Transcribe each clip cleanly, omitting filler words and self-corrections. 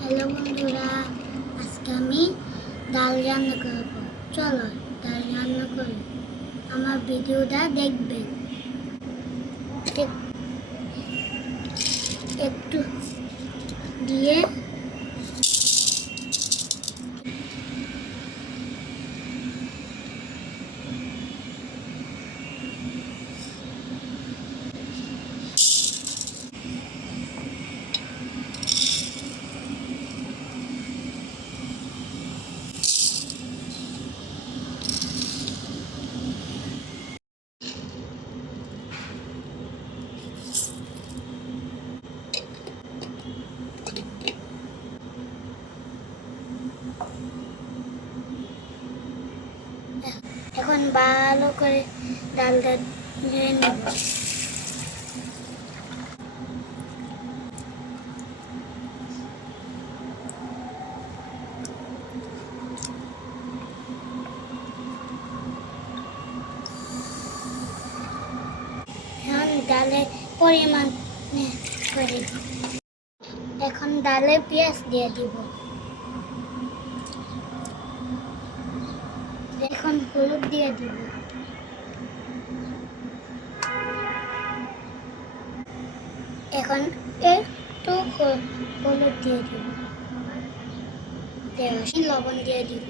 Hello বন্ধুরা, আজকে আমি ডাল রান্না করব। চলো ডাল রান্না করি, আমার ভিডিওটা দেখবেন। একটু দিয়ে এখন ভালো করে ডালটা নিয়ে নেব। এখন ডালের পরিমাণ করে এখন ডালে পেঁয়াজ দিয়ে দিব। এখন হলুদ দিয়ে দিব। এখন একটু হলুদ দিয়ে দিব, লবণ দিয়ে দিব।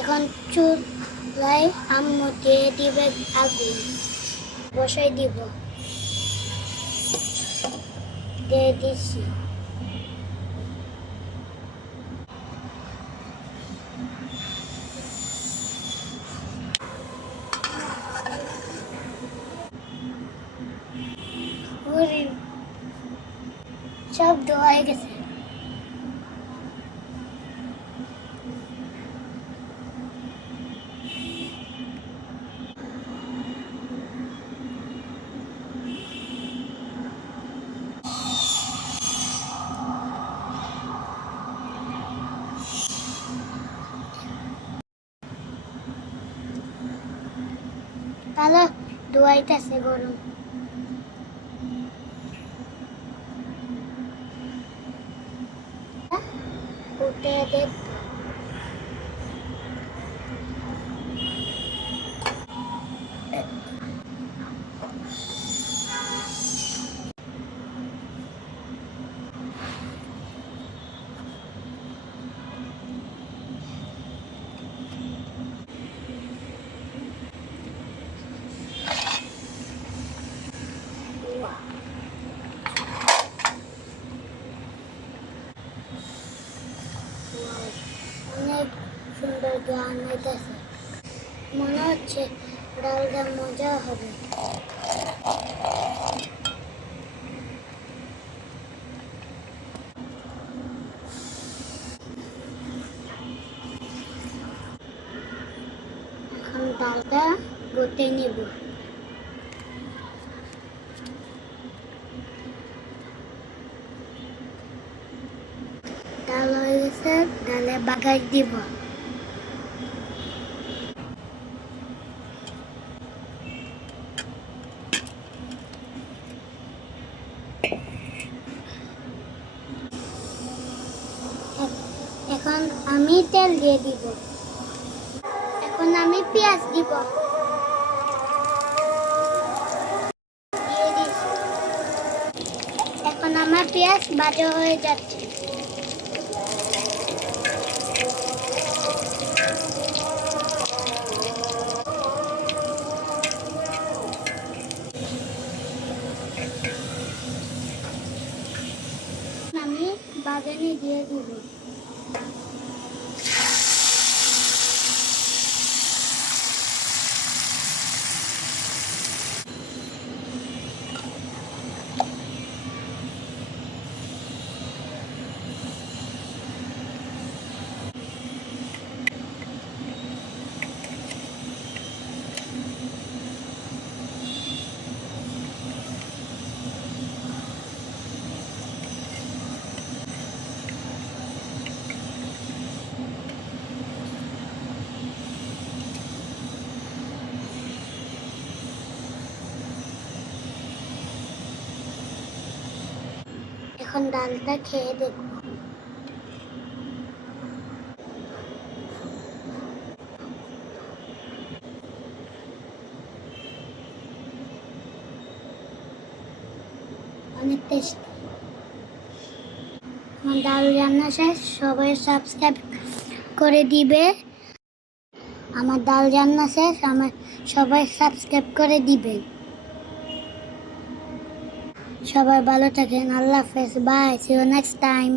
এখন চুলায় আম্মু দিয়ে দিবে, আগুন বসাই দিব। দিয়ে দিচ্ছি। সব হয়ে গেছে। তাহলে ধোয়াইতেছে গরম। উঠে দেখ। অনেক সুন্দর গান হইতেছে, মনে হচ্ছে ডালটা মজা হবে। এখন ডালটা গুটে নিব। ডাল হয়ে গেছে, ডালে বাগাই দিব। এখন আমি তেল দিয়ে দিব। এখন আমি পেঁয়াজ দিব। দিয়ে দিচ্ছি। এখন আমার পেঁয়াজ ভাজা হয়ে যাচ্ছে। আমি বাগানে দিয়ে দিব। এখন ডালটা খেয়ে দেখব। অনেক টেস্টি। আমার ডাল রান্না শেষ, সবাই সাবস্ক্রাইব করে দিবে। আমার ডাল রান্না শেষ, সবাই সাবস্ক্রাইব করে দিবেন। সবাই ভালো থাকেন, আল্লাহ হাফেজ, bye, see you next time.